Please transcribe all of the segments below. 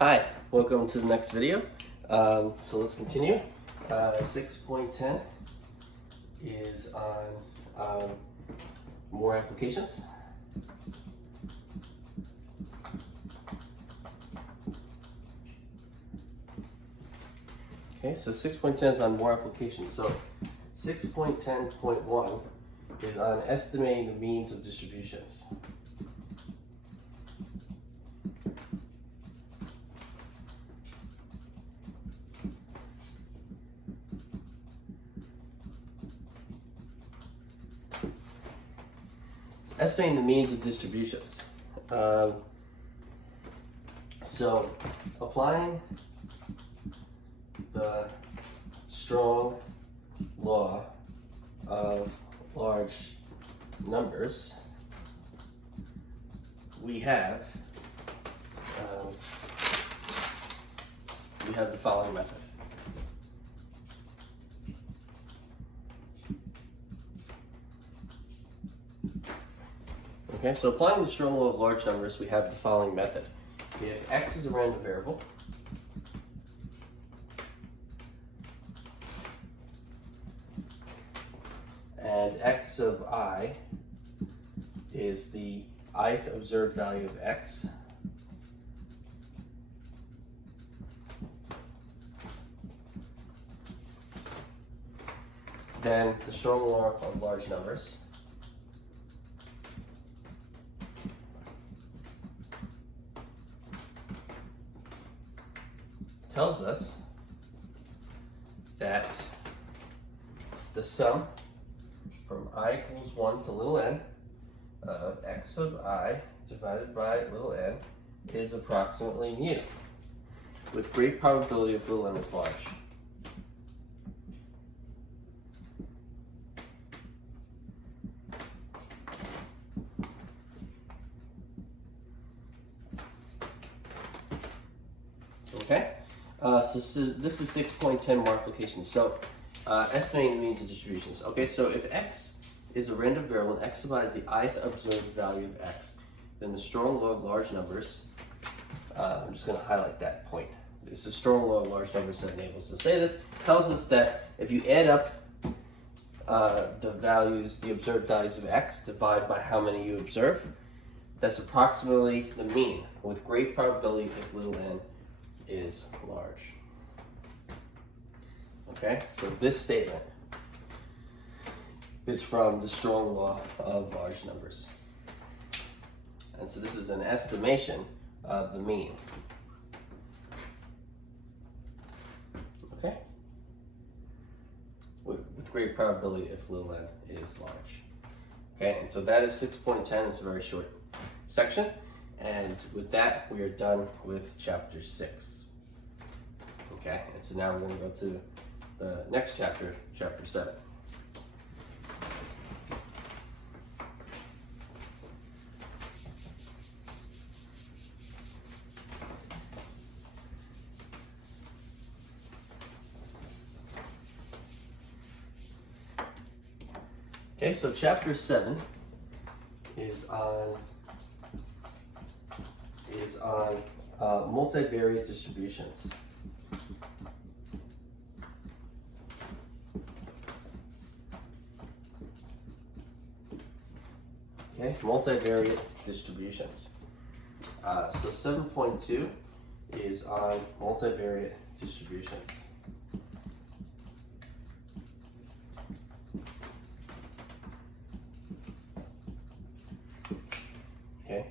Hi, welcome to the next video. So let's continue. 6.10 is on more applications. Okay, so 6.10 is on more applications. So 6.10.1 is on estimating the means of distributions. Estimating the means of distributions. So applying the strong law of large numbers, we have the following method. Okay, so applying the strong law of large numbers, we have the following method. If x is a random variable, and x of I is the ith observed value of x, then the strong law of large numbers tells us that the sum from I equals 1 to little n of x of I divided by little n is approximately mu, with great probability if little n is large. Okay, so this is 6.10 more applications. So estimating the means of distributions. Okay, so if x is a random variable and x of I is the ith observed value of x, then the strong law of large numbers, I'm just going to highlight that point. It's the strong law of large numbers that enables us to say this. Tells us that if you add up the observed values of x, divide by how many you observe, that's approximately the mean, with great probability if little n is large. Okay, so this statement is from the strong law of large numbers. And so this is an estimation of the mean. Okay? With great probability if little n is large. Okay, and so that is 6.10. It's a very short section. And with that, we are done with chapter 6. Okay, and so now we're going to go to the next chapter, chapter 7. Okay, so chapter 7 is on multivariate distributions. Okay, multivariate distributions. So 7.2 is on multivariate distributions. Okay,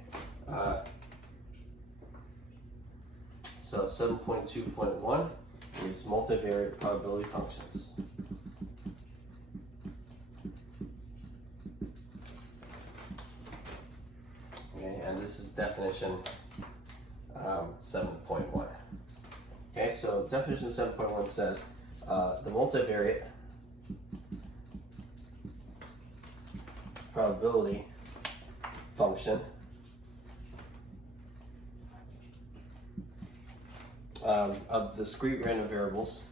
so 7.2.1 is multivariate probability functions. And this is definition 7.1. Okay, so definition 7.1 says the multivariate probability function of discrete random variables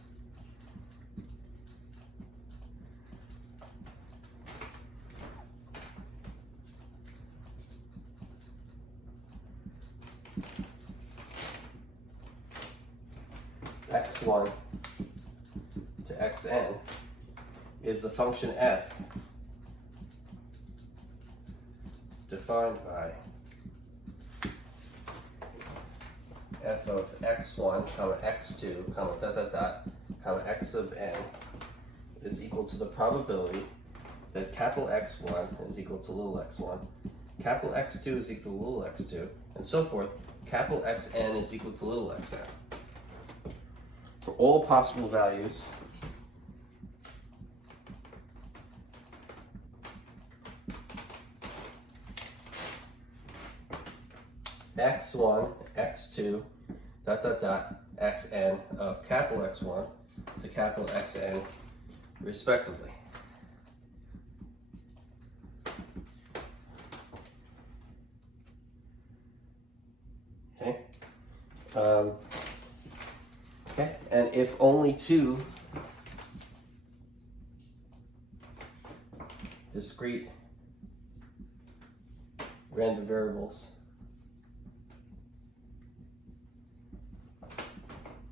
x1 to xn is the function f defined by f of x1, comma x2, comma dot dot dot, comma x sub n is equal to the probability that capital X1 is equal to little x1, capital X2 is equal to little x2, and so forth. Capital Xn is equal to little xn. For all possible values x1, x2, dot dot dot, xn of capital X1 to capital Xn respectively. Okay. Okay, and if only two discrete random variables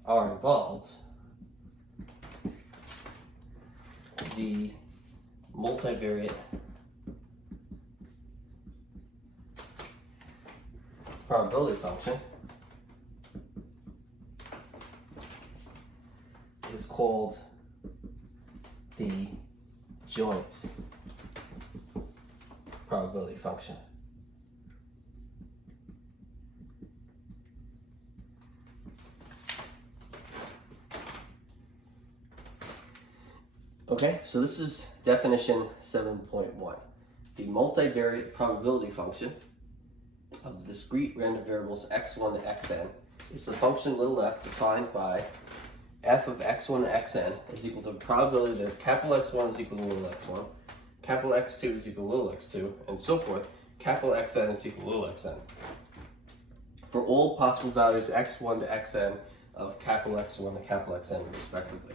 are involved, the multivariate probability function is called the joint probability function. Okay, so this is definition 7.1. The multivariate probability function of the discrete random variables x1 to xn is the function little f defined by f of x1 to xn is equal to the probability that capital X1 is equal to little x1, capital X2 is equal to little x2, and so forth. Capital Xn is equal to little xn. For all possible values x1 to xn of capital X1 to capital Xn respectively.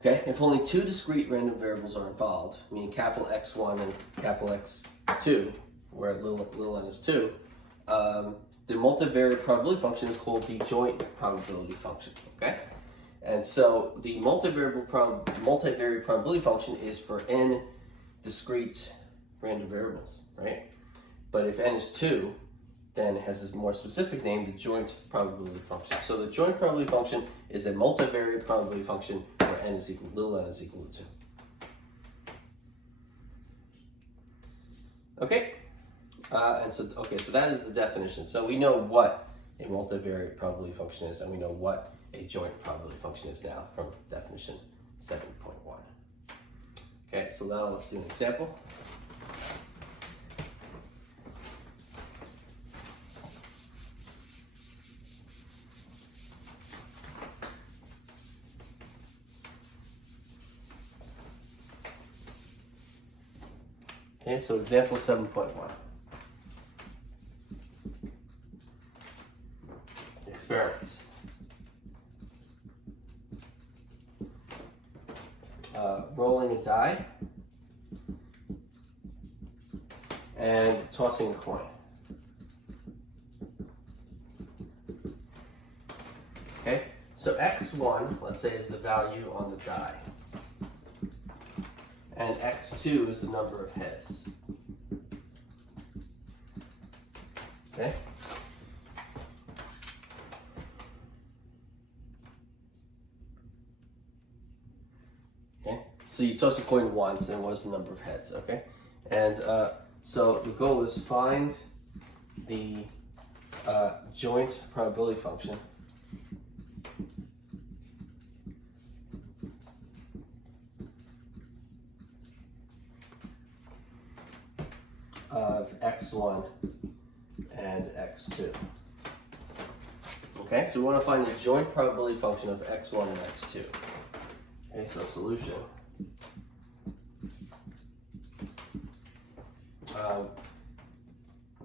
Okay, if only two discrete random variables are involved, meaning capital X1 and capital X2, where little n is 2, the multivariate probability function is called the joint probability function, okay? And so the multivariate probability function is for n discrete random variables, right? But if n is 2, then it has this more specific name, the joint probability function. So the joint probability function is a multivariate probability function where n is equal, little n is equal to 2. Okay, so that is the definition. So we know what a multivariate probability function is, and we know what a joint probability function is now from definition 7.1. Okay, so now let's do an example. Okay, so example 7.1. Experiment. Rolling a die and tossing a coin. Okay, so x1, let's say, is the value on the die, and x2 is the number of heads. Okay. Okay. So you toss a coin once, and what's the number of heads? Okay. And so the goal is find the joint probability function of x1 and x2. Okay, so we want to find the joint probability function of x1 and x2. Okay, so solution.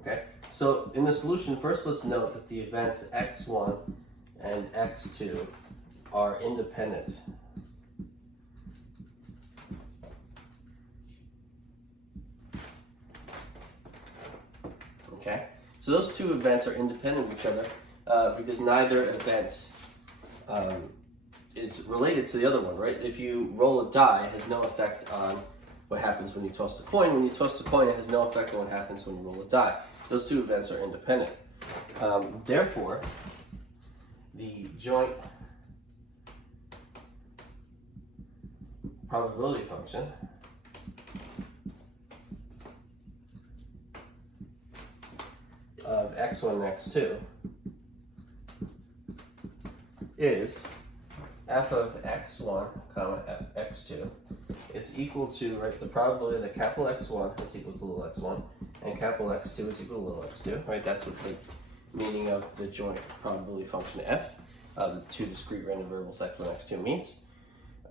Okay, so in the solution, first let's note that the events x1 and x2 are independent. Okay, so those two events are independent of each other because neither event is related to the other one, right? If you roll a die, it has no effect on what happens when you toss the coin. When you toss the coin, it has no effect on what happens when you roll a die. Those two events are independent. Therefore, the joint probability function of x1 and x2 is f of x1 comma x2. It's equal to, right, the probability that capital X1 is equal to little x1 and capital X2 is equal to little x2, right? That's what the meaning of the joint probability function f, the two discrete random variables x1 and x2 means.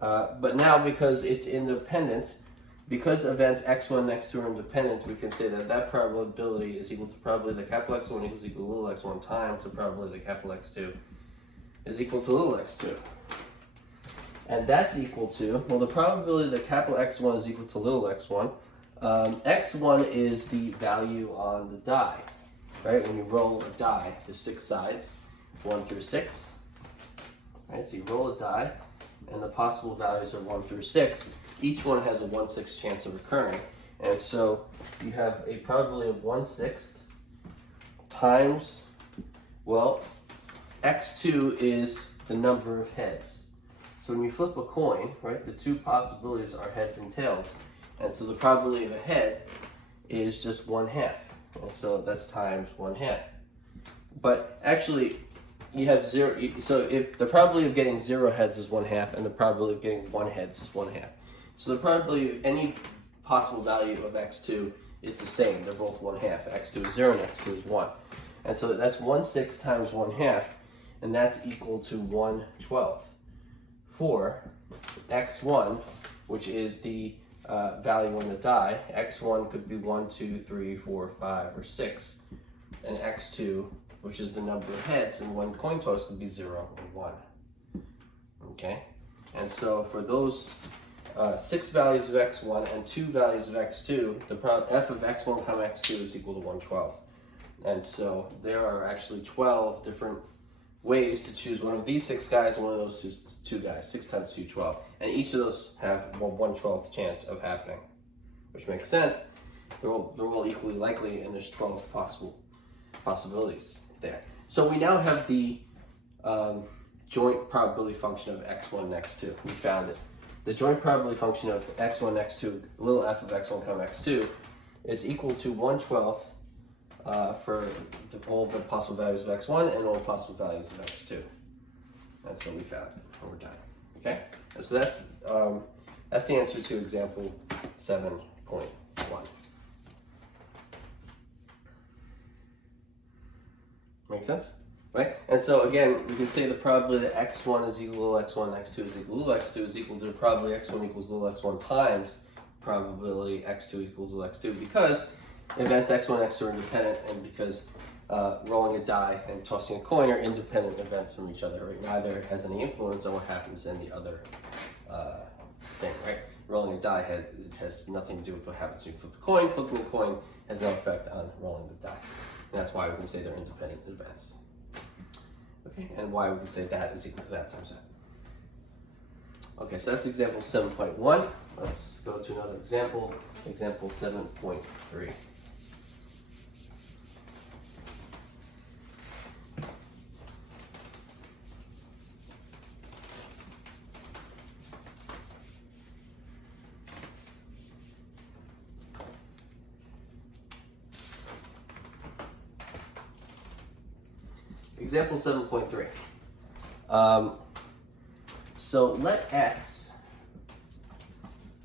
But now, because it's independent, because events x1 and x2 are independent, we can say that that probability is equal to probability that capital X1 equals equal to little x1 times the probability that capital X2 is equal to little x2. And that's equal to, well, the probability that capital X1 is equal to little x1. X1 is the value on the die, right? When you roll a die, there's 6 sides, 1 through 6. Right, so you roll a die, and the possible values are 1 through 6. Each one has a 1/6 chance of occurring. And so you have a probability of 1/6 times, well, x2 is the number of heads. So when you flip a coin, right, the two possibilities are heads and tails. And so the probability of a head is just 1/2. And so that's times 1/2. But actually, you have 0, so if the probability of getting 0 heads is 1/2 and the probability of getting 1 heads is 1/2. So the probability of any possible value of x2 is the same. They're both 1/2. x2 is 0 and x2 is 1. And so that's 1/6 times 1/2, and that's equal to 1/12. For x1, which is the value on the die, x1 could be 1, 2, 3, 4, 5, or 6, and x2, which is the number of heads, and one coin toss could be 0 or 1. Okay, and so for those 6 values of x1 and 2 values of x2, the f of x1 comma x2 is equal to 1/12. And so there are actually 12 different ways to choose one of these 6 guys and one of those 2 guys. 6 times 2, 12. And each of those have 1/12th chance of happening, which makes sense. They're all equally likely, and there's 12 possibilities there. So we now have the joint probability function of x1 and x2. We found it. The joint probability function of x1 and x2, little f of x1 comma x2, is equal to 1/12 for all the possible values of x1 and all possible values of x2. That's what we found, and we're done. Okay, and so that's the answer to example 7.1. Make sense? Right? And so again, we can say the probability that x1 is equal to little x1 and x2 is equal to little x2 is equal to the probability x1 equals little x1 times probability x2 equals little x2, because events x1 and x2 are independent, and because rolling a die and tossing a coin are independent events from each other. Right? Neither has any influence on what happens in the other thing. Right? Rolling a die has nothing to do with what happens when you flip the coin. Flipping the coin has no effect on rolling the die. And that's why we can say they're independent events. Okay, and why we can say that is equal to that times that. Okay, so that's example 7.1. Let's go to another example, example 7.3. Example 7.3. So let x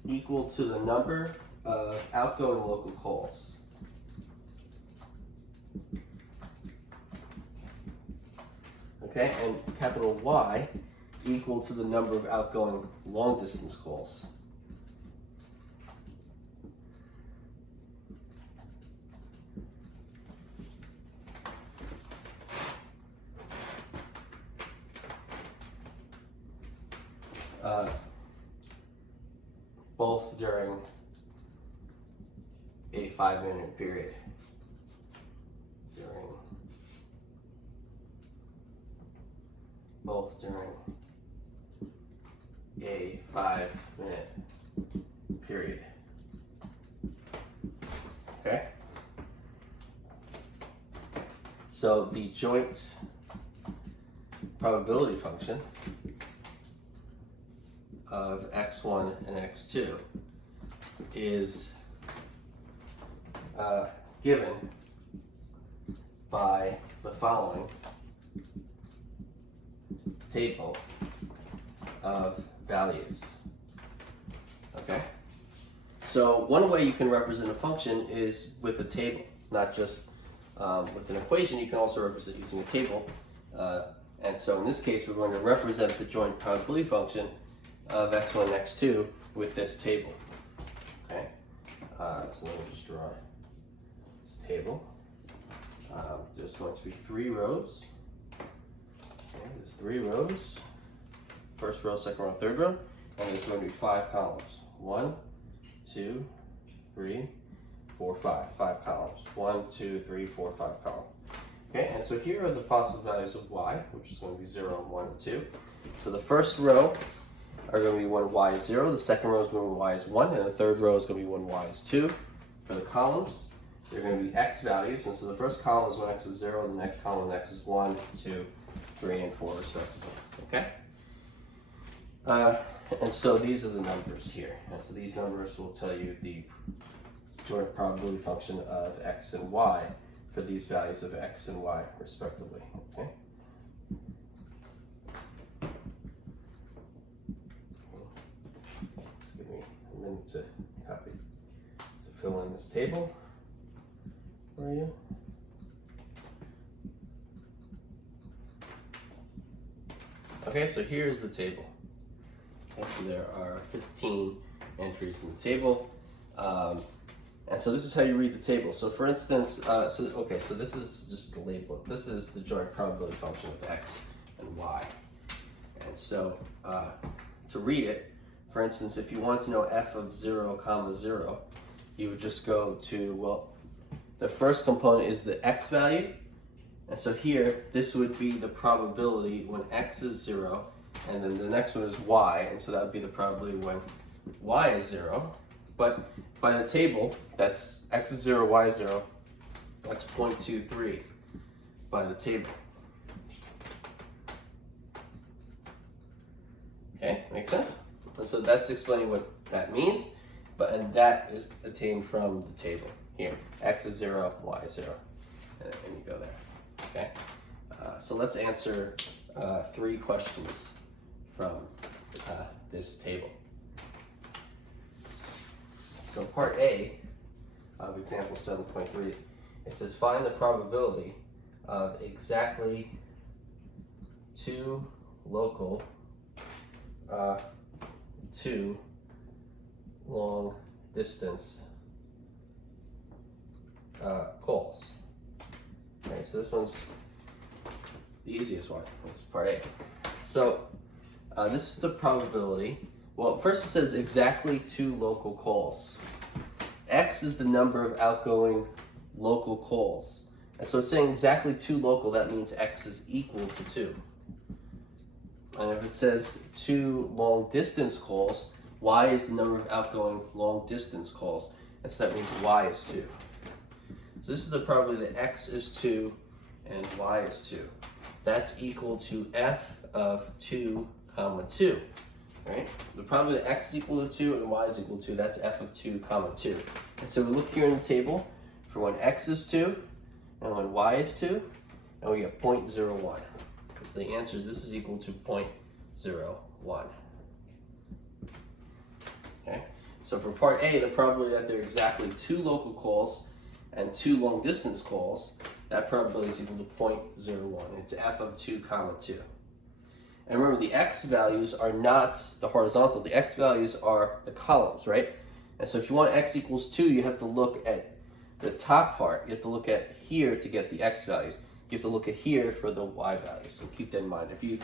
equal to the number of outgoing local calls. Okay, and capital Y equal to the number of outgoing long distance calls. Both during a 5-minute period. During both during a 5-minute period. Okay? So the joint probability function of x1 and x2 is given by the following table of values. Okay? So one way you can represent a function is with a table, not just with an equation. You can also represent using a table. And so in this case, we're going to represent the joint probability function of x1 and x2 with this table. Okay? So let me just draw this table. There's going to be 3 rows. Okay, there's 3 rows. First row, second row, third row. And there's going to be 5 columns. 1, 2, 3, 4, 5. 5 columns. 1, 2, 3, 4, 5 columns. Okay, and so here are the possible values of y, which is going to be 0, 1, and 2. So the first row are going to be when y is 0, the second row is when y is 1, and the third row is going to be when y is 2. For the columns, they're going to be x values, and so the first column is when x is 0, the next column when x is 1, 2, 3, and 4 respectively. Okay? And so these are the numbers here. And so these numbers will tell you the joint probability function of x and y for these values of x and y respectively. Okay? Just give me a minute to fill in this table for you. Okay, so here's the table. Okay, so there are 15 entries in the table. And so this is how you read the table. So for instance, so this is just the label. This is the joint probability function of x and y. And so to read it, for instance, if you want to know f of 0, 0, you would just go to, well, the first component is the x value. And so here, this would be the probability when x is 0, and then the next one is y, and so that would be the probability when y is 0. But by the table, that's x is 0, y is 0, that's 0.23 by the table. Okay, makes sense? And so that's explaining what that means, and that is attained from the table here. X is 0, y is 0, and you go there. Okay, so let's answer 3 questions from this table. So part A of example 7.3, it says find the probability of exactly 2 local, 2 long distance calls. Okay, so this one's the easiest one. That's part A. So this is the probability. Well, first it says exactly 2 local calls. X is the number of outgoing local calls. And so it's saying exactly 2 local, that means X is equal to 2. And if it says 2 long distance calls, Y is the number of outgoing long distance calls. And so that means Y is 2. So this is the probability that X is 2 and Y is 2. That's equal to F of 2, 2. Right? The probability that X is equal to 2 and Y is equal to 2, that's F of 2, 2. And so we look here in the table for when X is 2 and when Y is 2, and we get 0.01. So the answer is this is equal to 0.01. Okay? So for part A, the probability that there are exactly 2 local calls and 2 long distance calls, that probability is equal to 0.01. It's F of 2, 2. And remember, the X values are not the horizontal. The X values are the columns, right? And so if you want X equals 2, you have to look at the top part. You have to look at here to get the X values. You have to look at here for the Y values. So keep that in mind. If you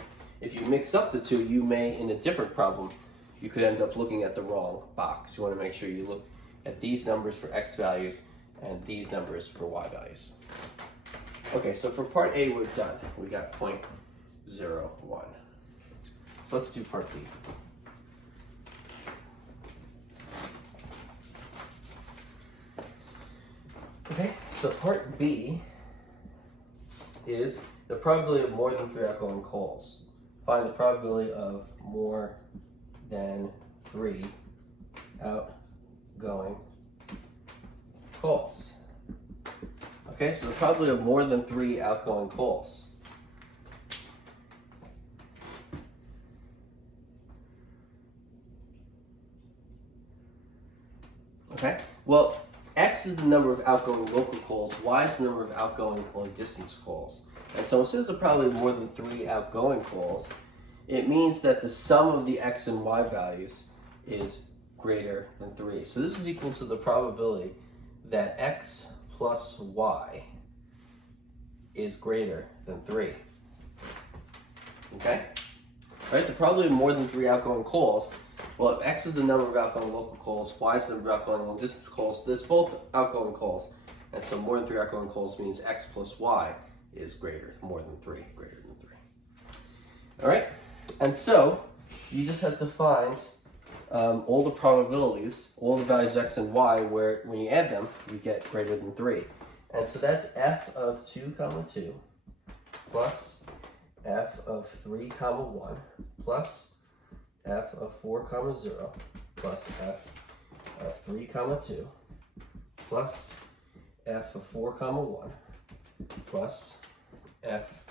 mix up the 2, you may, in a different problem, you could end up looking at the wrong box. You want to make sure you look at these numbers for X values and these numbers for Y values. Okay, so for part A, we're done. We got 0.01. 0, 1. So let's do part B. Okay, so part B is the probability of more than 3 outgoing calls. Find the probability of more than 3 outgoing calls. Okay, so the probability of more than 3 outgoing calls. Okay, well, X is the number of outgoing local calls, Y is the number of outgoing long distance calls. And so since there are probably more than 3 outgoing calls, it means that the sum of the X and Y values is greater than 3. So this is equal to the probability that X plus Y is greater than 3. Okay? Right? The probability of more than 3 outgoing calls, well, if X is the number of outgoing local calls, Y is the number of outgoing long distance calls, there's both outgoing calls. And so more than 3 outgoing calls means X plus Y is greater than 3. All right? And so you just have to find all the probabilities, all the values of X and Y, where when you add them, you get greater than 3. And so that's F of 2, 2 plus F of 3, 1 plus F of 4, 0 plus F of 3, 2 plus F of 4, 1 plus F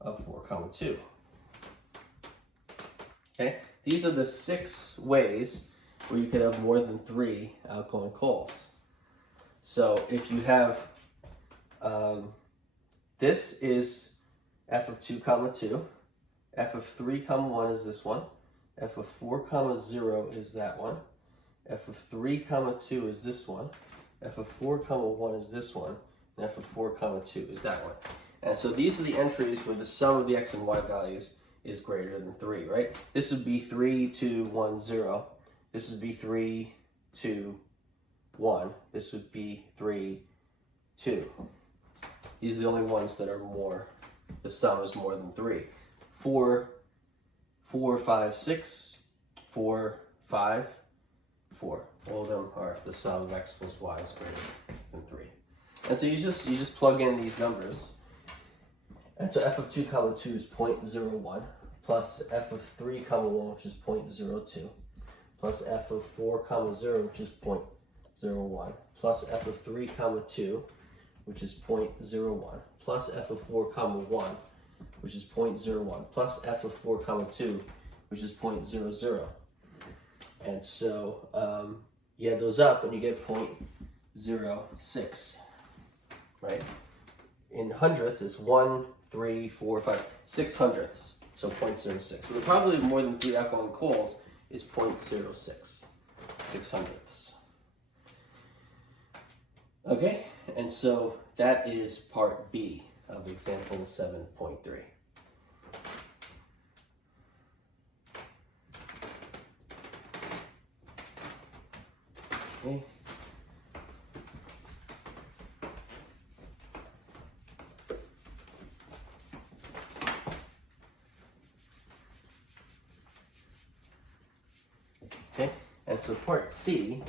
of 4, 2. Okay, these are the 6 ways where you could have more than 3 outgoing calls. So if you have, this is F of 2, 2, F of 3, 1 is this one, F of 4, 0 is that one, F of 3, 2 is this one, F of 4, 1 is this one, and F of 4, 2 is that one. And so these are the entries where the sum of the X and Y values is greater than 3, right? This would be 3, 2, 1, 0. This would be 3, 2, 1. This would be 3, 2. These are the only ones that are more, the sum is more than 3. 4, 4, 5, 6, 4, 5, 4. All of them are the sum of X plus Y is greater than 3. And so you just plug in these numbers. And so F of 2, 2 is 0.01 plus F of 3, 1, which is 0.02 plus F of 4, 0, which is 0.01 plus F of 3, 2, which is 0.01 plus F of 4, 1, which is 0.01 plus F of 4, 2, which is 0.00. And so you add those up and you get 0.06, right? In hundredths, it's 1, 3, 4, 5, 6 hundredths, so 0.06. So the probability of more than 3 outgoing calls is 0.06, 6 hundredths. Okay, and so that is part B of example 7.3. Okay. Okay, and so part C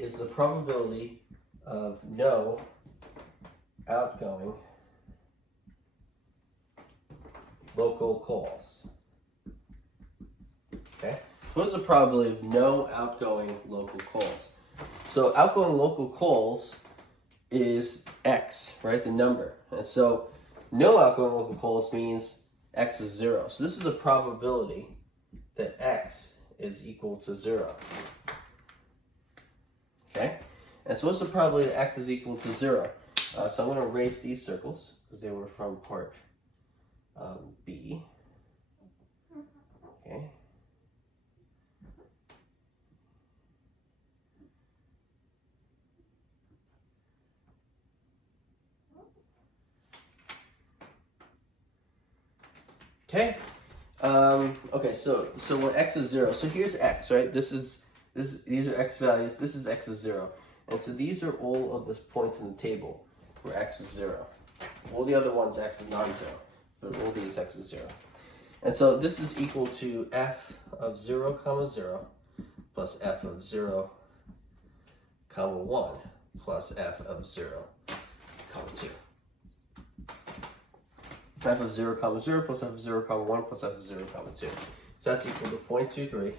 is the probability of no outgoing local calls. Okay, what is the probability of no outgoing local calls? So outgoing local calls is X, right, the number. And so no outgoing local calls means X is 0. So this is the probability that X is equal to 0. Okay? And so what's the probability that X is equal to 0? So I'm going to erase these circles because they were from part B. Okay. Okay. Okay. So when X is 0, so here's X, right? These are X values. This is X is 0, and so these are all of the points in the table where X is 0. All the other ones x is non-zero, but all these x is 0. And so this is equal to f of 0, comma 0 plus f of 0, comma 1 plus f of 0, comma 2. F of 0, comma 0 plus f of 0, comma 1 plus f of 0, comma 2. So that's equal to 0.23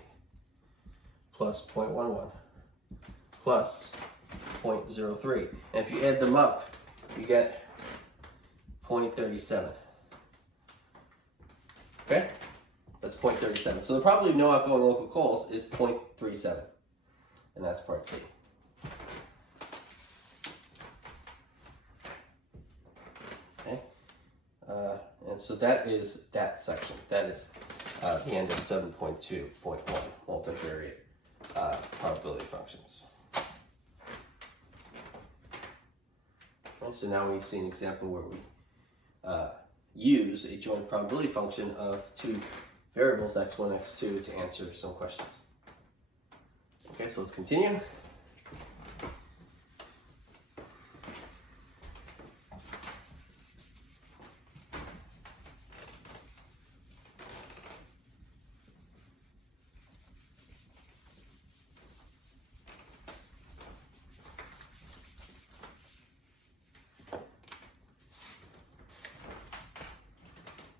plus 0.11 plus 0.03. And if you add them up, you get 0.37. Okay? That's 0.37. So the probability of no outgoing local calls is 0.37. And that's part C. Okay? And so that is that section. That is the end of 7.2.1, multivariate probability functions. Okay, so now we see an example where we use a joint probability function of two variables, x1, x2, to answer some questions. Okay, so let's continue.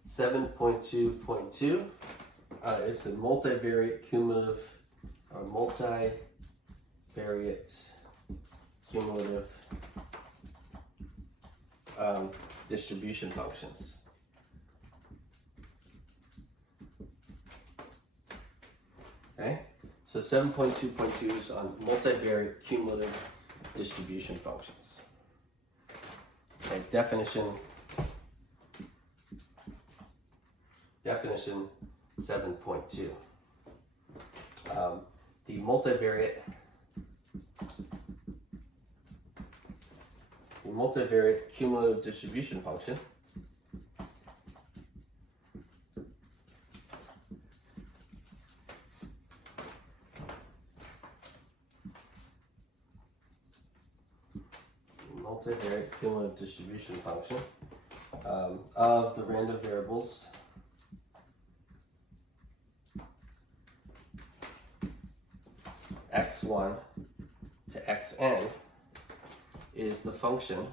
Seven point two point two. It's a multivariate cumulative or multivariate cumulative distribution functions. Okay, so 7.2.2 is on multivariate cumulative distribution functions. Okay, definition 7.2. The multivariate cumulative distribution function of the random variables x1 to xn is the function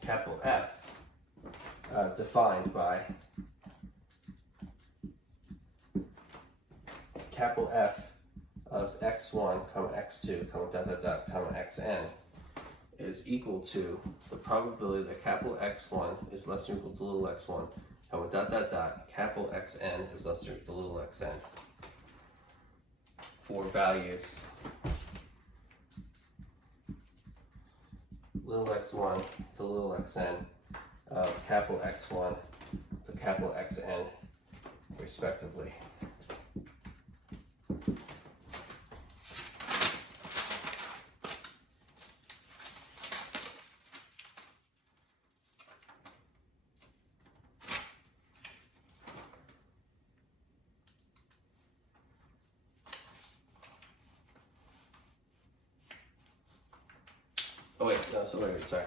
capital F defined by capital F of x1, comma x2, comma dot dot dot, comma xn is equal to the probability that capital X1 is less than or equal to little x1, comma dot dot dot, capital Xn is less than or equal to little xn for values little x1 to little xn of capital X1 to capital Xn respectively. Oh wait, no, so wait, sorry.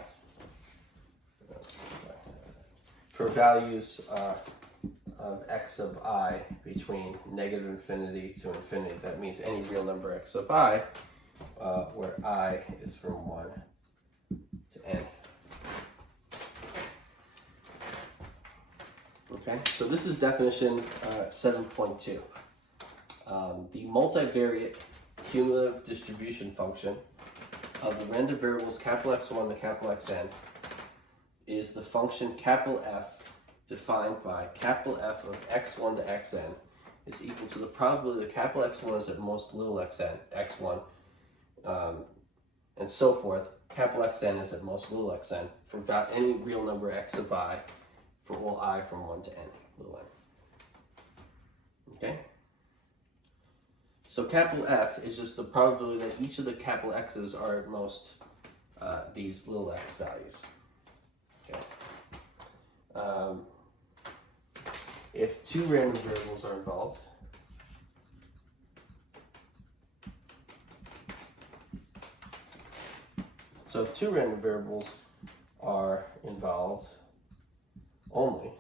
For values of x sub I between negative infinity to infinity, that means any real number x sub I, where I is from 1 to n. Okay, so this is definition 7.2. The multivariate cumulative distribution function of the random variables capital X1 to capital Xn is the function capital F defined by capital F of x1 to xn is equal to the probability that capital X1 is at most little xn, x1, and so forth. Capital Xn is at most little xn for any real number x sub I for all I from 1 to n, little n. Okay? So capital F is just the probability that each of the capital X's are at most these little x values. Okay. If two random variables are involved, So if 2 random variables are involved, only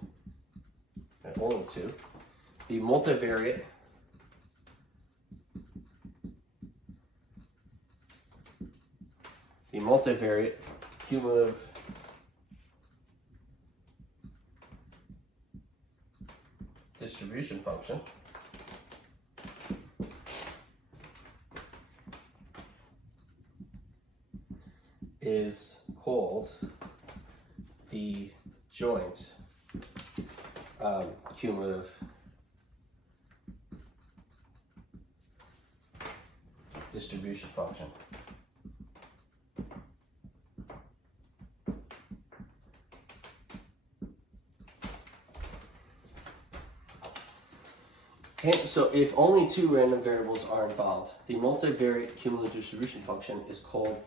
2, the multivariate cumulative distribution function is called the joint cumulative distribution function. Okay, so if only 2 random variables are involved, the multivariate cumulative distribution function is called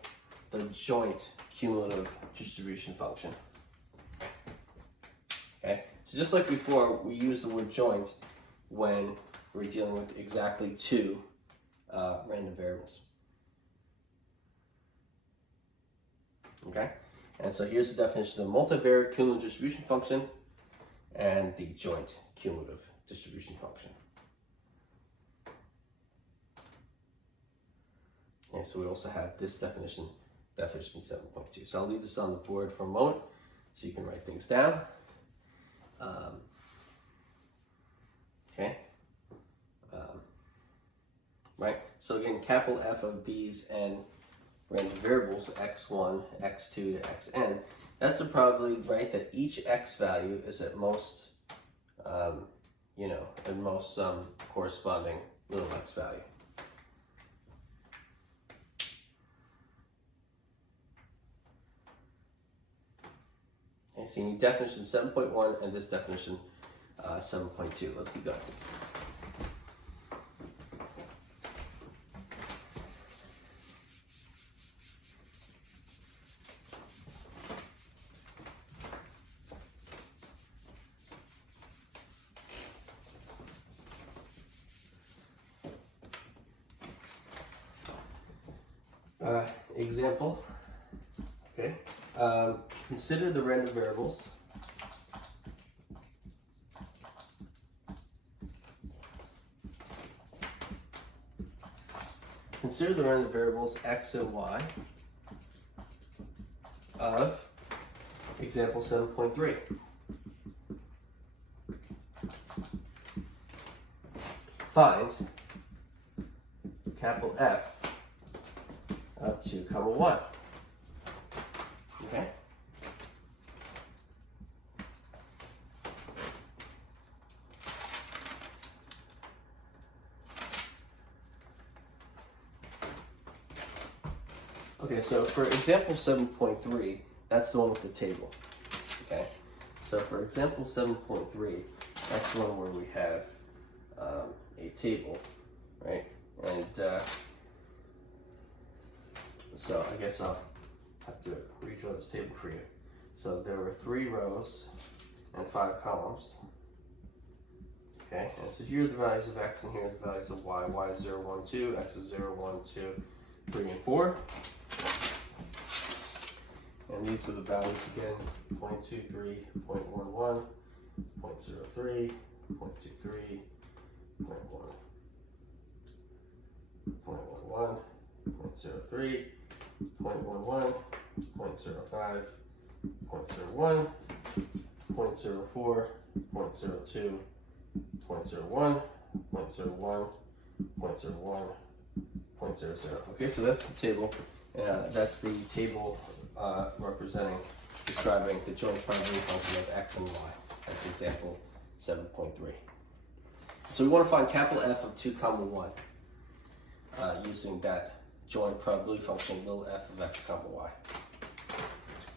the joint cumulative distribution function. Okay, so just like before, we use the word joint when we're dealing with exactly 2 random variables. Okay, and so here's the definition of the multivariate cumulative distribution function and the joint cumulative distribution function. Okay, so we also have this definition 7.2. So I'll leave this on the board for a moment so you can write things down. Right, so again, capital F of these n random variables, x1, x2 to xn, that's the probability, right, that each x value is at most, at most corresponding little x value. Okay, so you need definition 7.1 and this definition 7.2. Let's keep going. Example, okay, consider the random variables x and y of example 7.3. Find capital F of 2, 1. Okay? Okay, so for example 7.3, that's the one with the table. Okay? So for example 7.3, that's the one where we have a table, right? And so I guess I'll have to redraw this table for you. So there were 3 rows and 5 columns. Okay, and so here are the values of x and here's the values of y. Y is 0, 1, 2, x is 0, 1, 2, 3, and 4. And these were the values again, 0.23, 0.11, 0.03, 0.23, 0.1, 0.11, 0.03, 0.11, 0.05, 0.01, 0.04, 0.02, 0.01, 0.01, 0.01, 0.00. Okay, so that's the table. That's the table describing the joint probability function of x and y. That's example 7.3. So we want to find capital F of 2, 1 using that joint probability function little f of x, y.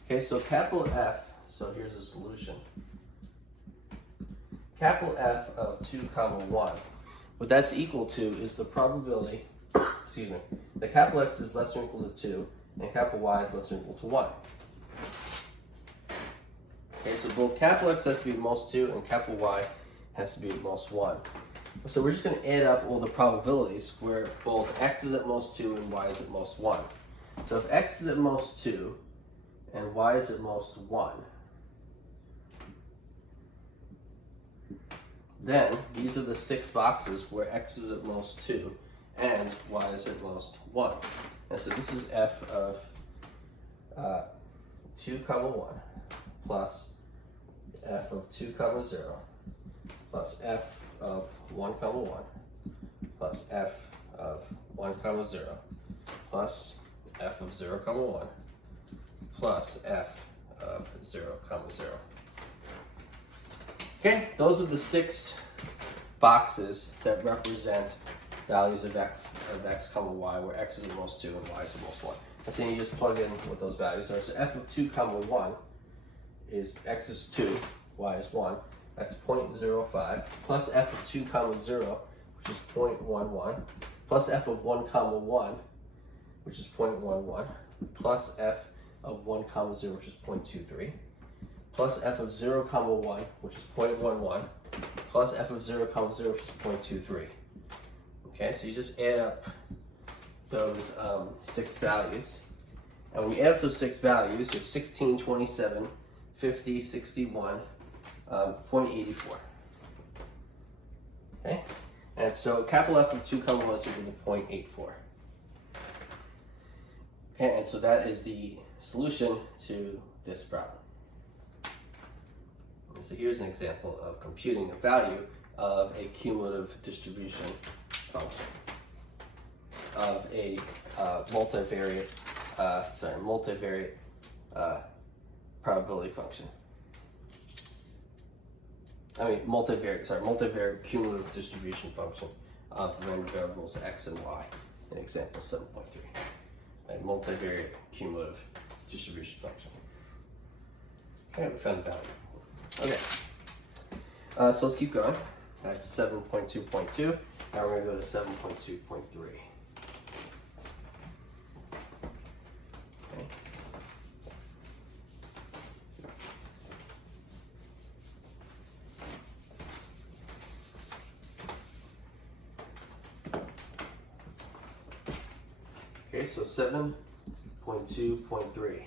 Okay, so capital F, so here's a solution. Capital F of 2, 1, what that's equal to is the probability, excuse me, that capital X is less than or equal to 2 and capital Y is less than or equal to 1. Okay, so both capital X has to be at most 2 and capital Y has to be at most 1. So we're just going to add up all the probabilities where both X is at most 2 and Y is at most 1. So if x is at most 2 and y is at most 1, then these are the 6 boxes where x is at most 2 and y is at most 1. And so this is f of 2 comma 1 plus f of 2 comma 0 plus f of 1 comma 1 plus f of 1 comma 0 plus f of 0 comma 1 plus f of 0 comma 0. Okay, those are the 6 boxes that represent values of x comma y, where x is at most 2 and y is at most 1. And so you just plug in what those values are. So f of 2 comma 1 is x is 2, y is 1. That's 0.05 plus f of 2 comma 0, which is 0.11, plus f of 1 comma 1, which is 0.11, plus f of 1 comma 0, which is 0.23, plus f of 0 comma 1, which is 0.11, plus f of 0 comma 0, which is 0.23. Okay, so you just add up those 6 values. And when you add up those 6 values, you have 16, 27, 50, 61, 0.84. Okay, and so capital F of 2 comma 1 is equal to 0.84. Okay, and so that is the solution to this problem. And so here's an example of computing the value of a cumulative distribution function of a multivariate probability function. Multivariate cumulative distribution function of the random variables x and y in example 7.3. A multivariate cumulative distribution function. Okay, we found the value. Okay, so let's keep going. That's 7.2.2. Now we're going to go to 7.2.3. Okay, so 7.2.3.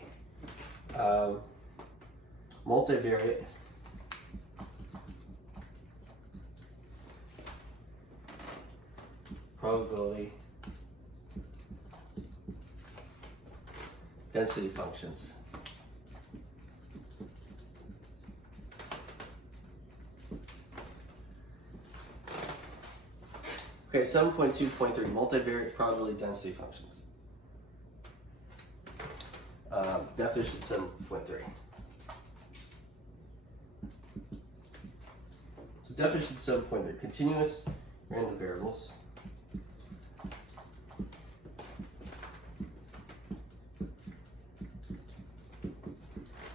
Multivariate probability density functions. Okay, 7.2.3, multivariate probability density functions. Definition 7.3. So definition 7.3, continuous random variables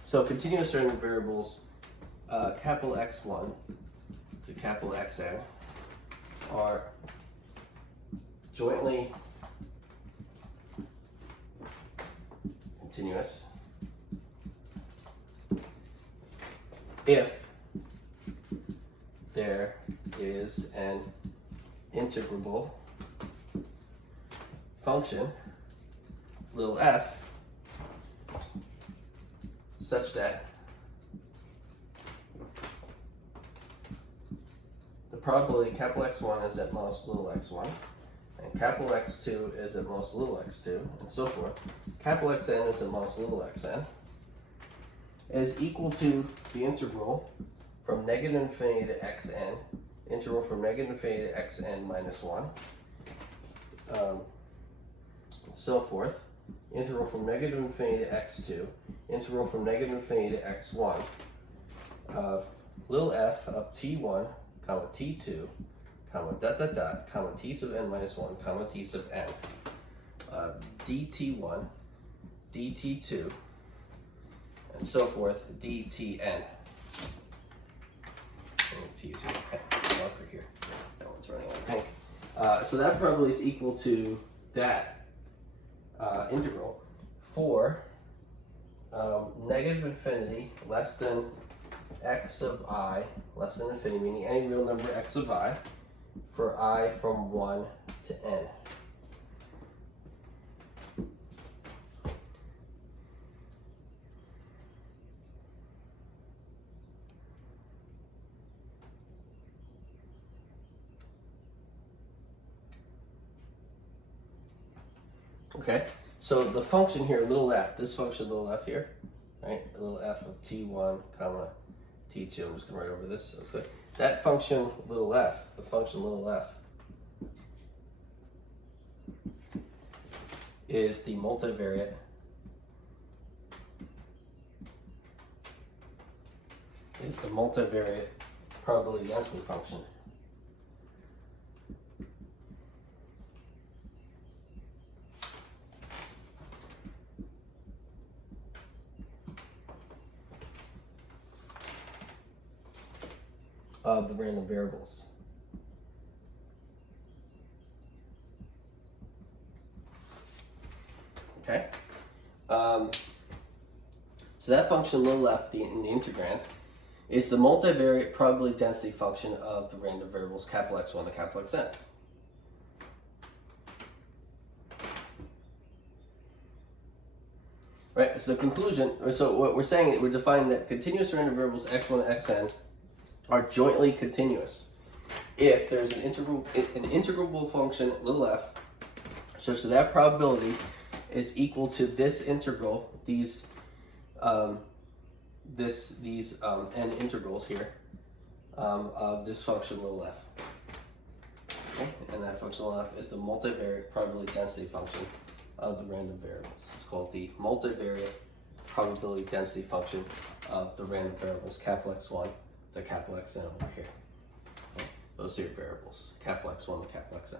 So continuous random variables, capital X1 to capital Xn, are jointly continuous if there is an integrable function, little f, such that the probability capital X1 is at most little x1, and capital X2 is at most little x2, and so forth. Capital Xn is at most little xn, is equal to the integral from negative infinity to xn, integral from negative infinity to xn minus 1, and so forth. Integral from negative infinity to x2, integral from negative infinity to x1 of little f of t1, comma t2, comma dot dot dot, comma t sub n minus 1, comma t sub n, dt1, dt2, and so forth, dtn. I need to use a marker here. That one's running out of pink. So that probably is equal to that integral for negative infinity less than x sub I less than infinity, meaning any real number x sub I, for I from 1 to n. Okay, so the function here, little f, this function little f here, right? A little f of t1 comma t2. I'm just gonna write over this. So that function little f, the function little f, is the multivariate probability density function. Of the random variables. Okay. So that function little f in the integrand is the multivariate probability density function of the random variables capital X1 to capital Xn. Right, so the conclusion, so what we're saying, we're defining that continuous random variables x1 and xn are jointly continuous if there's an integrable function, little f, such that that probability is equal to this integral, these n integrals here, of this function, little f. Okay? And that function, little f, is the multivariate probability density function of the random variables. It's called the multivariate probability density function of the random variables, capital X1 to capital Xn over here. Okay? Those are your variables, capital X1 to capital Xn.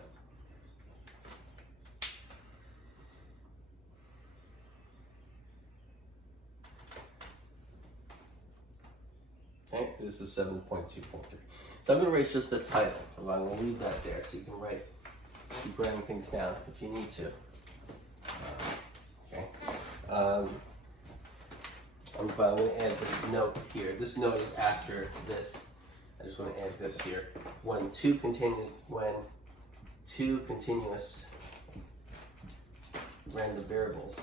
Okay, this is 7.2.3. So I'm going to write just the title. I'm going to leave that there so you can keep writing things down if you need to. Okay. I'm going to add this note here. This note is after this. I just want to add this here. When two continuous random variables,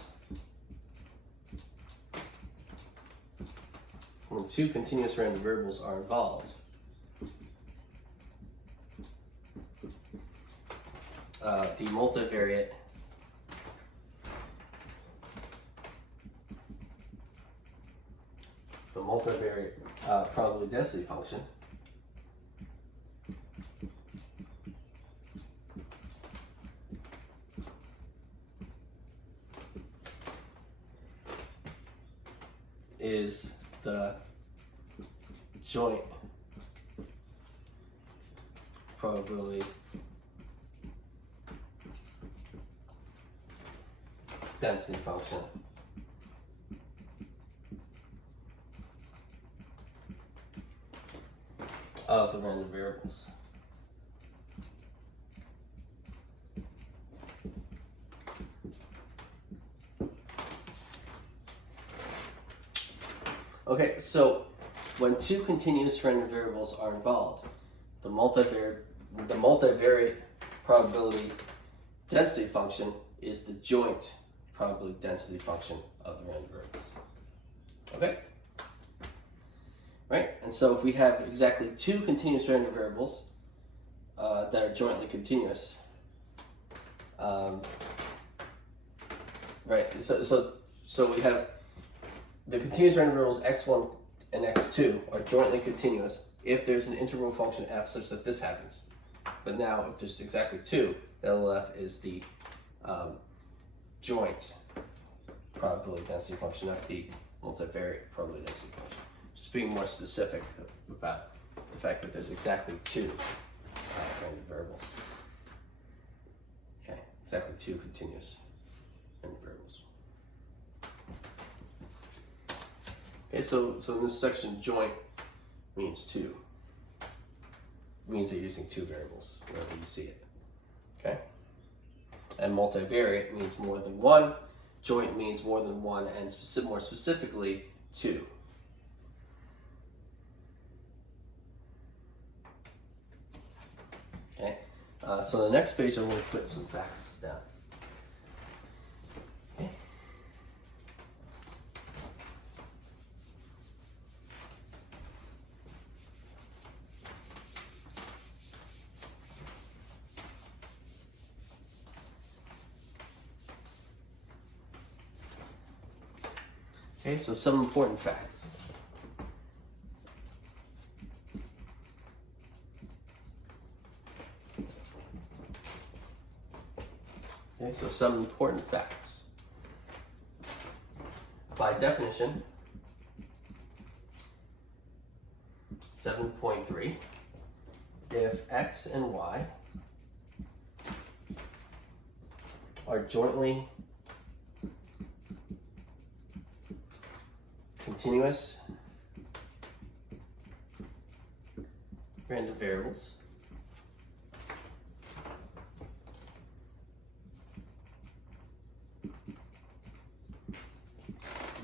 when two continuous random variables are involved, the multivariate probability density function is the joint probability density function of the random variables. Okay, so when two continuous random variables are involved, the multivariate probability density function is the joint probability density function of the random variables. Okay? Right? And so if we have exactly two continuous random variables that are jointly continuous, right? So we have the continuous random variables x1 and x2 are jointly continuous if there's an integral function f such that this happens. But now if there's exactly two, that LF is the joint probability density function, not the multivariate probability density function. Just being more specific about the fact that there's exactly two random variables. Okay, exactly two continuous random variables. Okay, so in this section, joint means two. It means that you're using two variables wherever you see it. Okay? And multivariate means more than one. Joint means more than one, and more specifically, two. Okay? So on the next page, I'm going to put some facts down. Okay? Okay, so some important facts. Okay, so some important facts. By definition, 7.3, if x and y are jointly continuous random variables,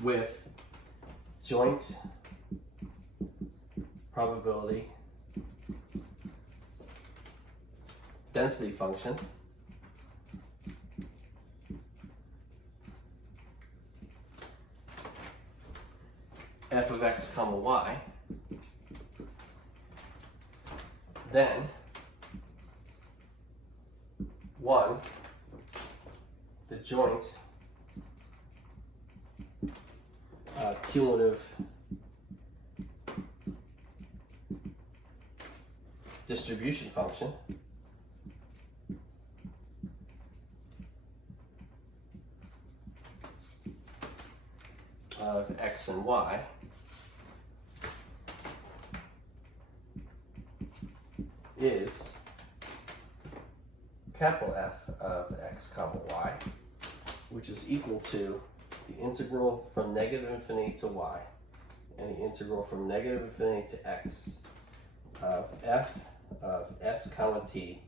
with joint probability density function f of x comma y, then 1, the joint cumulative distribution function of x and y is capital F of x comma y, which is equal to the integral from negative infinity to y and the integral from negative infinity to x of f of s comma t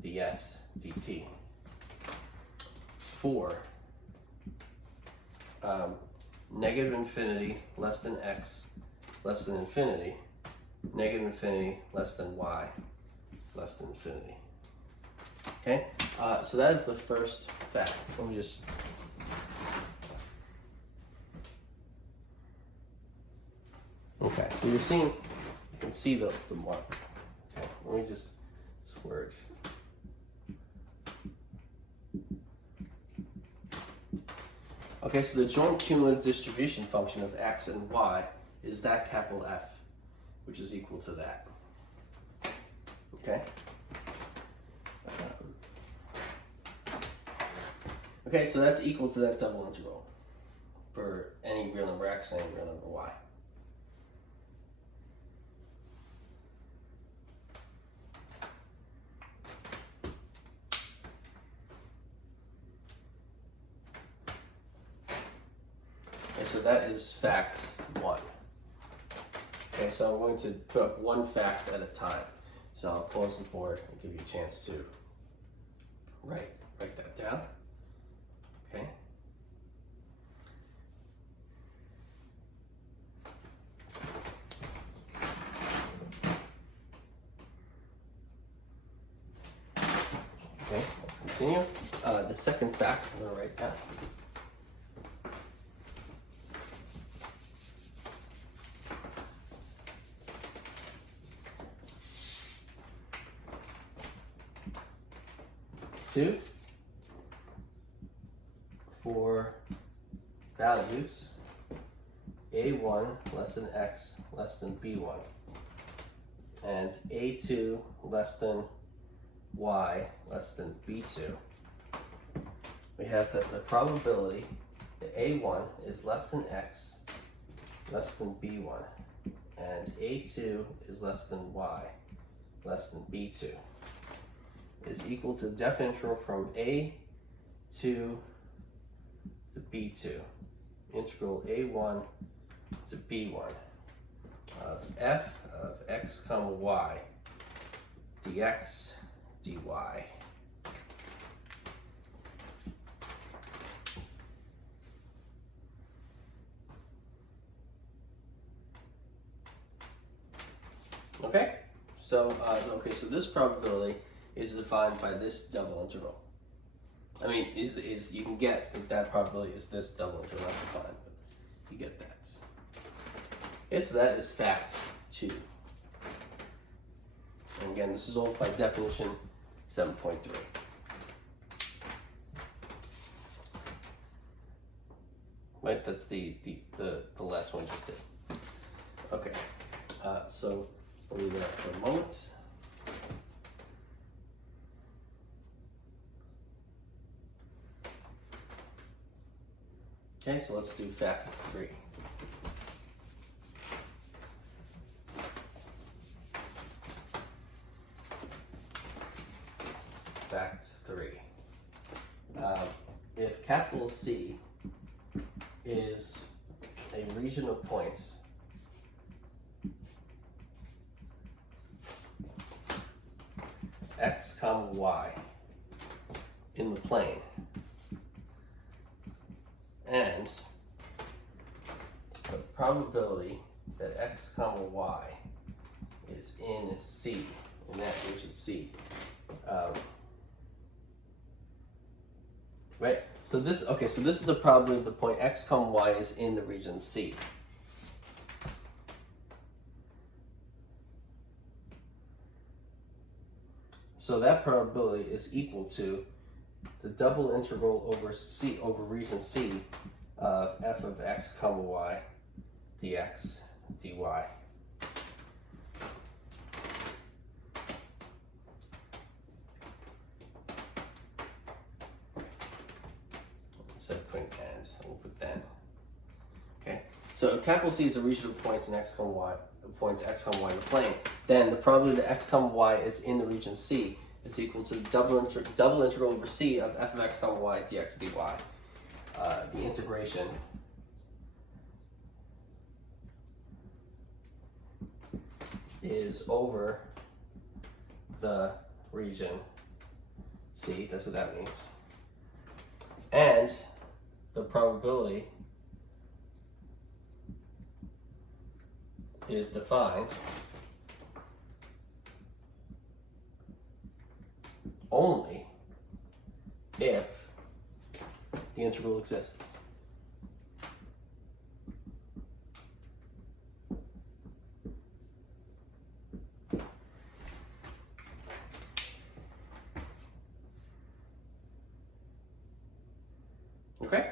ds dt for negative infinity less than x less than infinity, negative infinity less than y less than infinity. Okay, so that is the first fact. Let me just okay, so you're seeing, you can see the mark. Okay, let me just square. Okay, so the joint cumulative distribution function of x and y is that capital F, which is equal to that. Okay. Okay, so that's equal to that double integral for any real number x and any real number y. Okay, so that is fact 1. Okay, so I'm going to put up one fact at a time. So I'll close the board and give you a chance to write that down. Okay. Okay, let's continue. The second fact I'm going to write down. Two, for values a1 less than x less than b1 and a2 less than y less than b2, we have that the probability that a1 is less than x less than b1 and a2 is less than y less than b2 is equal to the definition from a2 to b2, integral a1 to b1 of f of x comma y dx dy. Okay, so so this probability is defined by this double integral. I mean, is you can get that probability is this double integral, not defined, but you get that. Okay, so that is fact 2. And again, this is all by definition 7.3. right? That's the last one just did. Okay, so we'll leave that for a moment. Okay, so let's do fact 3. Fact 3. If capital C is a region of points x comma y in the plane, and the probability that x comma y is in C, in that region C. Right? So this, okay, so this is the probability the point x comma y is in the region C. So that probability is equal to the double integral over C, over region C of f of x comma y dx dy. Instead of putting and, we'll put then. Okay. So if capital C is a region of points in x comma y, points x comma y in the plane, then the probability that x comma y is in the region C is equal to the double integral over C of f of x comma y dx dy. The integration is over the region C, that's what that means. And the probability is defined only if the integral exists. Okay,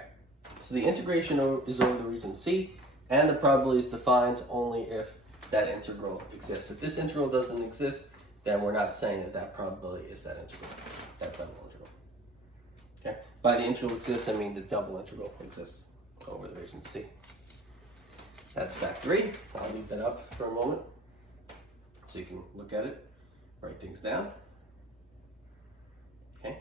so the integration is over the region C, and the probability is defined only if that integral exists. If this integral doesn't exist, then we're not saying that that probability is that integral, that double integral. Okay, by the integral exists, I mean the double integral exists over the region C. That's fact 3. I'll leave that up for a moment so you can look at it, write things down. Okay.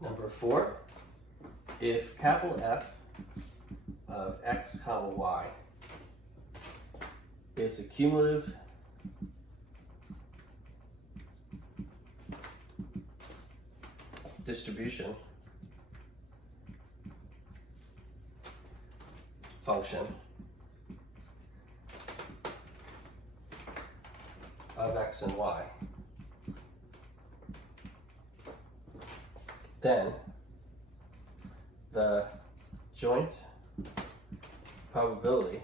Number 4, if capital F of x comma y is a cumulative distribution function of x and y, then the joint probability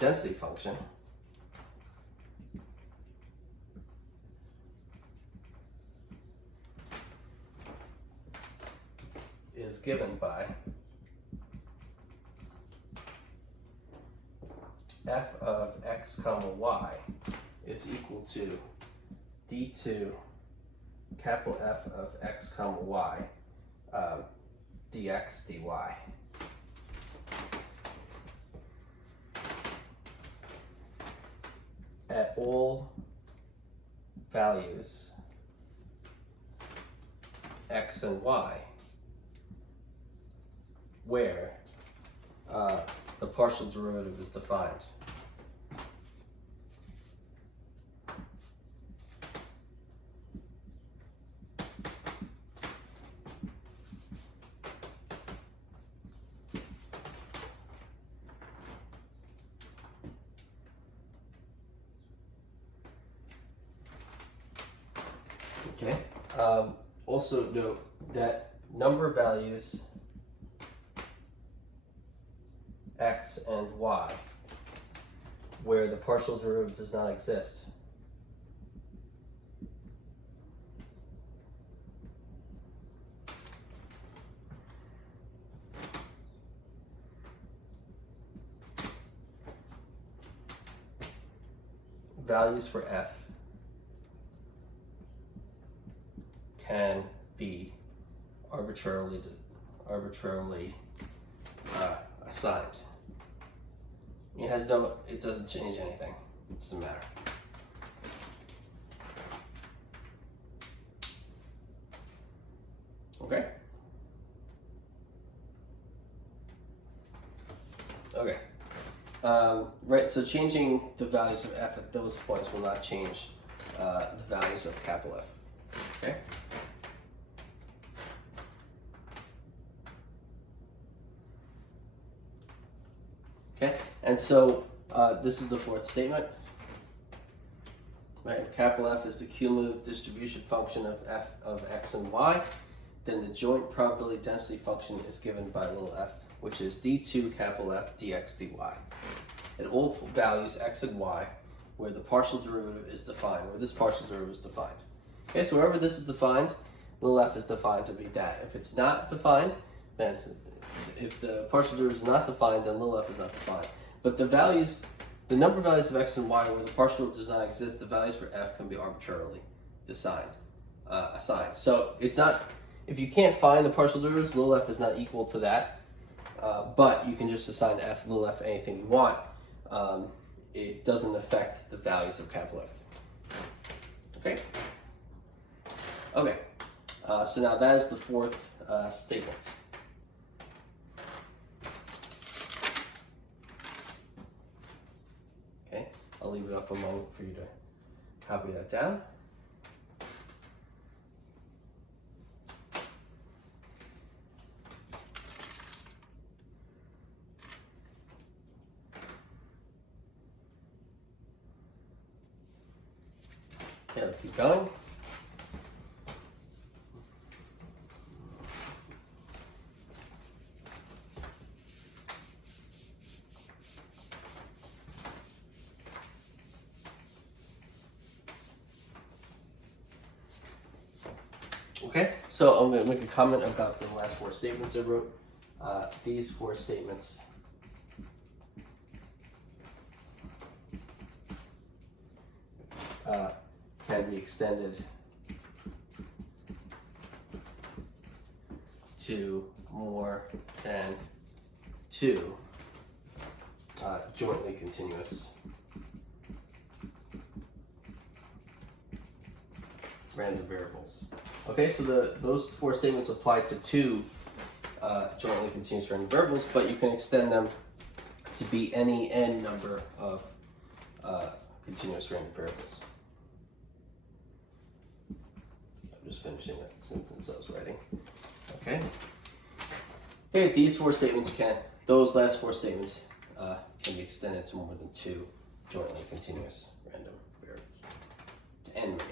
density function is given by f of x comma y is equal to d2 capital F of x comma y dx dy. At all values x and y where the partial derivative is defined. Okay. Also note that number values x and y, where the partial derivative does not exist, values for f can be arbitrarily assigned. It doesn't change anything. It doesn't matter. Okay? Okay. Right, so changing the values of f at those points will not change the values of capital F. Okay? Okay, and so this is the fourth statement. Right, if capital F is the cumulative distribution function of f of x and y, then the joint probability density function is given by little f, which is d2 capital F dx dy. At all values x and y, where the partial derivative is defined, where this partial derivative is defined. Okay, so wherever this is defined, little f is defined to be that. If it's not defined, then if the partial derivative is not defined, then little f is not defined. But the number values of x and y where the partial does not exist, the values for f can be arbitrarily assigned. So it's not, if you can't find the partial derivatives, little f is not equal to that. But you can just assign f, little f, anything you want. It doesn't affect the values of capital F. Okay? Okay. So now that is the fourth statement. Okay, I'll leave it up a moment for you to copy that down. Okay, let's keep going. Okay, so I'm going to make a comment about the last four statements I wrote. These four statements can be extended to more than two jointly continuous random variables. Okay, so those four statements apply to two jointly continuous random variables, but you can extend them to be any n number of continuous random variables. I'm just finishing that sentence I was writing. Okay. Okay, these four statements those last four statements can be extended to more than two jointly continuous random variables, to n many.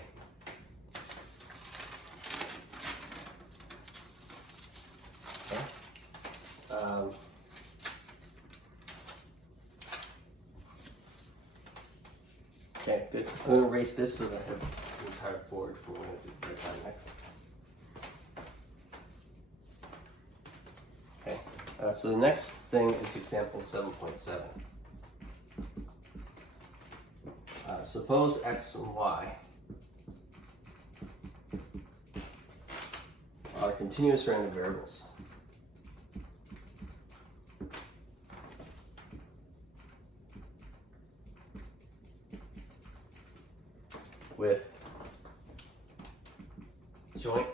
Okay, good. I'm going to erase this so that I have the entire board for when I do break down next. Okay, so the next thing is example 7.7. Suppose x and y are continuous random variables. With joint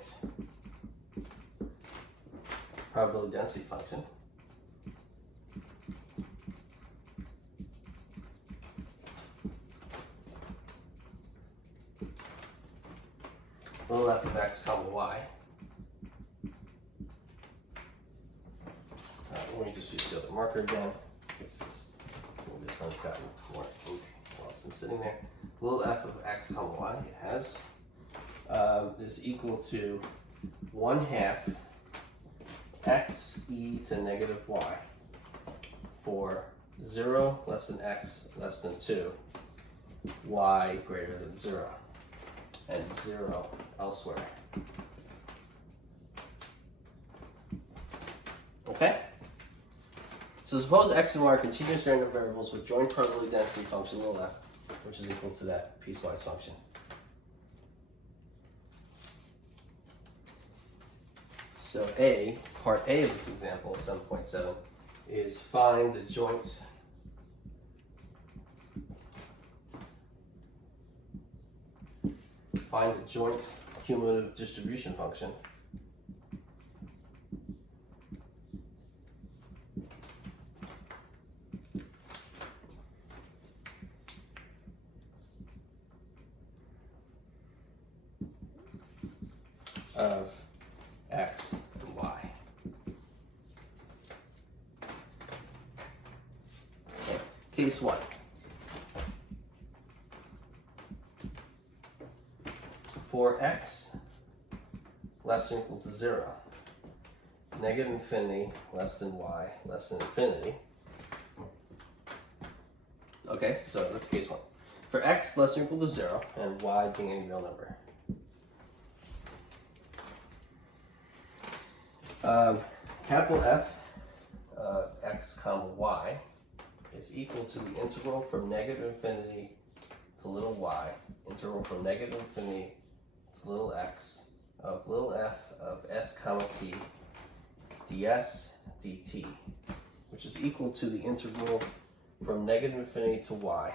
probability density function little f of x comma y. Let me just use the other marker again. This one's gotten more ink while it's been sitting there. Little f of x comma y, it has is equal to 1/2 x e to negative y for 0 less than x less than 2, y greater than 0, and 0 elsewhere. Okay? So suppose x and y are continuous random variables with joint probability density function little f, which is equal to that piecewise function. So part A of this example, 7.7, is find the joint cumulative distribution function of x and y. Okay. Case 1. For x less than or equal to 0, negative infinity less than y less than infinity. Okay, so that's case 1. For x less than or equal to 0 and y being any real number. Capital F of x comma y is equal to the integral from negative infinity to little y, integral from negative infinity to little x of little f of s comma t ds dt, which is equal to the integral from negative infinity to y,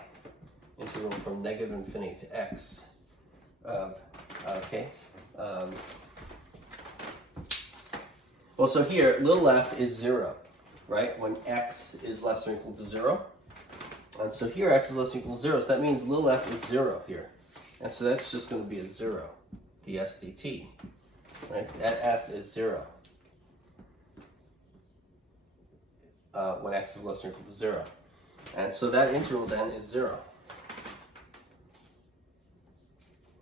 integral from negative infinity to x of, well, so here, little f is 0, right? When x is less than or equal to 0. And so here, x is less than or equal to 0, so that means little f is 0 here. And so that's just going to be a 0, ds dt, right? That f is 0 when x is less than or equal to 0. And so that integral then is 0,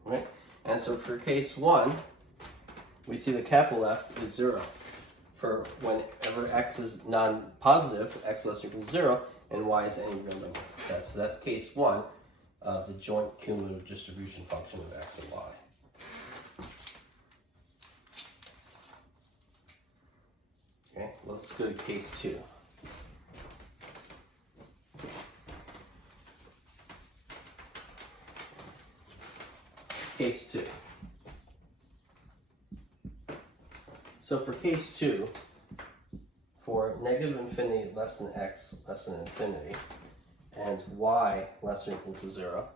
right? And so for case 1, we see the capital F is 0. For whenever x is non-positive, x less than or equal to 0, and y is any real number. So that's case 1 of the joint cumulative distribution function of x and y. Okay, let's go to case 2. Case 2. So for case 2, for negative infinity less than x less than infinity, and y less than or equal to 0,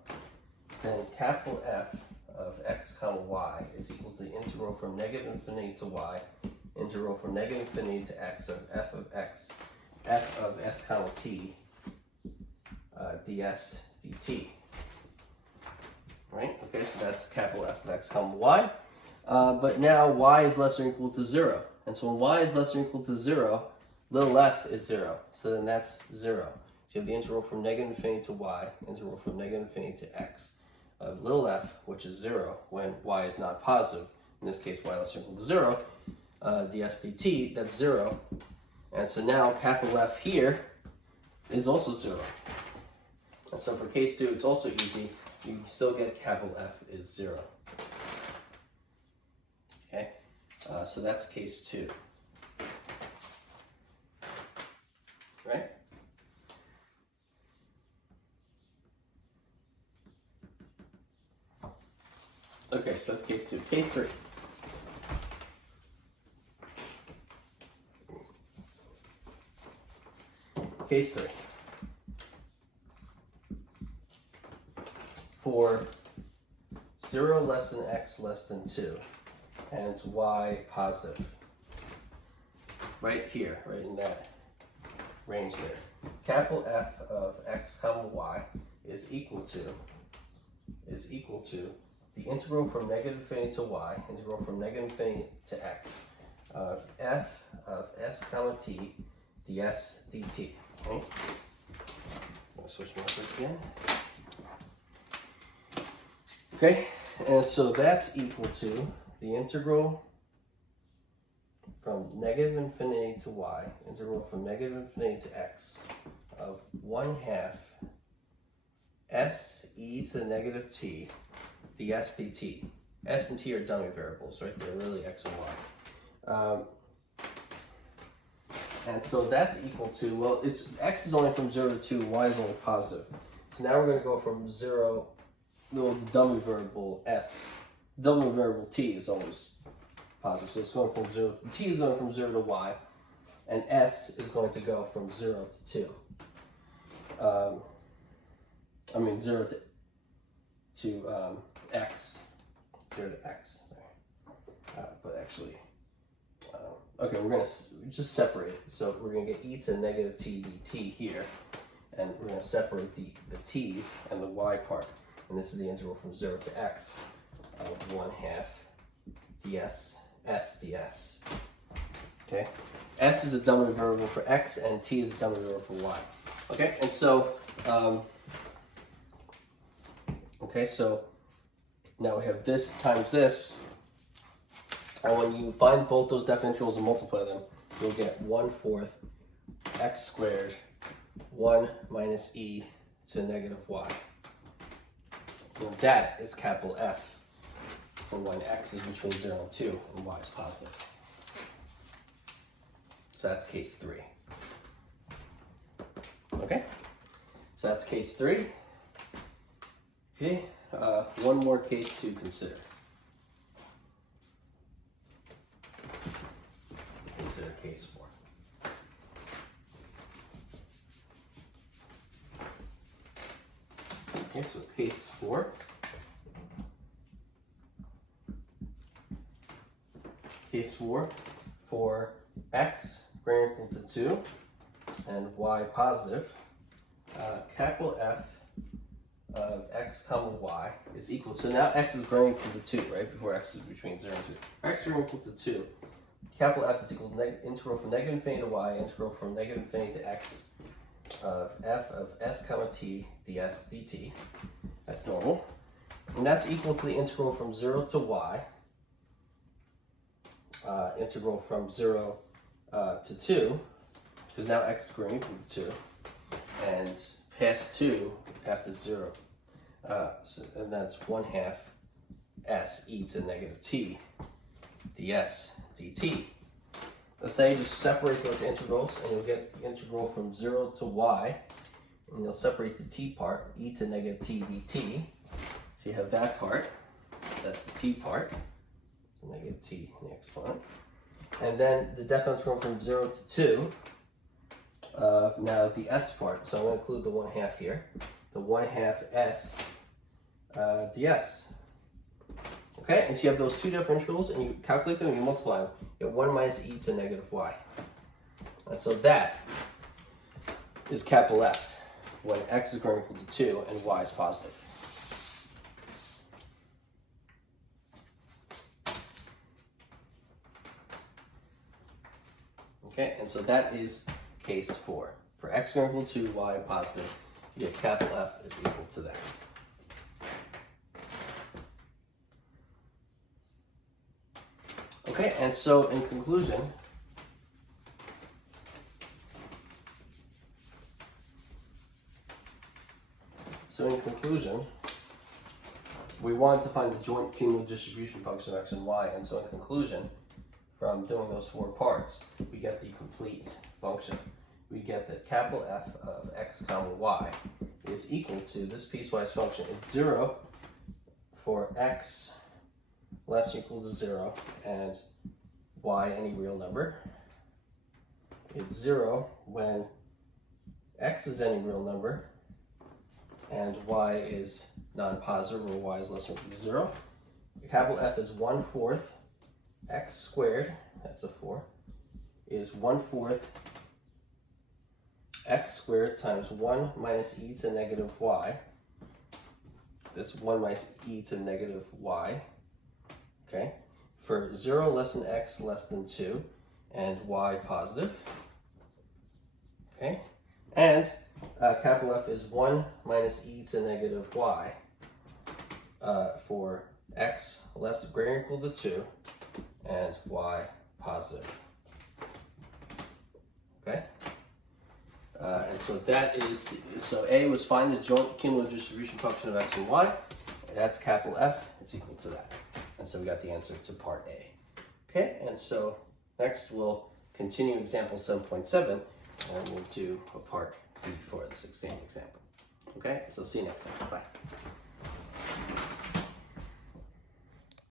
then capital F of x comma y is equal to the integral from negative infinity to y, integral from negative infinity to x of f of s comma t ds dt. Right? Okay, so that's capital F of x comma y. But now y is less than or equal to 0. And so when y is less than or equal to 0, little f is 0. So then that's 0. So you have the integral from negative infinity to y, integral from negative infinity to x of little f, which is 0 when y is not positive. In this case, y less than or equal to 0. ds dt, that's 0. And so now capital F here is also 0. And so for case 2, it's also easy. You can still get capital F is 0. Okay, so that's case 2. Right? Okay, so that's case 2. Case 3. Case 3. For 0 less than x less than 2, and y positive. Right here, right in that range there. Capital F of x comma y is equal to the integral from negative infinity to y, integral from negative infinity to x of f of s comma t ds dt. Okay? I'm going to switch markers again. Okay, and so that's equal to the integral from negative infinity to y, integral from negative infinity to x of 1/2 s e to the negative t ds dt. S and t are dummy variables, right? They're really x and y. And so that's equal to, well, it's x is only from 0 to 2, y is only positive. So now we're going to go from 0, well, the dummy variable s, dummy variable t is always positive. So it's going from 0, t is going from 0 to y, and s is going to go from 0 to 2. 0 to x, 0 to x. But actually, okay, we're going to just separate it. So we're going to get e to the negative t dt here, and we're going to separate the t and the y part. And this is the integral from 0 to x of 1/2 ds s ds. Okay, s is a dummy variable for x, and t is a dummy variable for y. Okay, and so, so now we have this times this, and when you find both those differentials and multiply them, you'll get 1/4 x squared 1 minus e to the negative y. And that is capital F for when x is between 0 and 2 and y is positive. So that's case 3. Okay, so that's case 3. Okay, one more case to consider. Consider case 4. Okay, so case 4. Case 4 for x greater than or equal to 2 and y positive, capital F of x comma y is equal to, so now x is greater than or equal to 2, right? Before x is between 0 and 2. X greater than or equal to 2. Capital F is equal to integral from negative infinity to y, integral from negative infinity to x of f of s comma t ds dt. That's normal. And that's equal to the integral from 0 to y, integral from 0 to 2, because now x is greater than or equal to 2, and past 2, f is 0. And that's 1/2 s e to the negative t ds dt. Let's say you just separate those integrals, and you'll get the integral from 0 to y, and you'll separate the t part, e to negative t dt. So you have that part, that's the t part, negative t in the exponent. And then the differential from 0 to 2, now the s part, so I'm going to include the 1/2 here, the 1/2 s ds. Okay, and so you have those two differentials, and you calculate them and you multiply them. You get 1 minus e to negative y. And so that is capital F when x is greater than or equal to 2 and y is positive. Okay, and so that is case 4. For x greater than or equal to y positive, you get capital F is equal to that. Okay, and so in conclusion, we wanted to find the joint cumulative distribution function of x and y, and so in conclusion, from doing those 4 parts, we get the complete function. We get that capital F of x comma y is equal to this piecewise function. It's 0 for x less than or equal to 0, and y any real number. It's 0 when x is any real number, and y is non-positive, or y is less than or equal to 0. The capital F is 1/4 x squared, that's a 4, is 1/4 x squared times 1 minus e to negative y. That's 1 minus e to negative y. Okay, for 0 less than x less than 2, and y positive. Okay, and capital F is 1 minus e to negative y for x less greater or equal to 2 and y positive. Okay? And so that is, so A was find the joint cumulative distribution function of x and y. And that's capital F, it's equal to that. And so we got the answer to part A. Okay, and so next we'll continue example 7.7 and we'll do a part B for this example. Okay, so see you next time. Bye.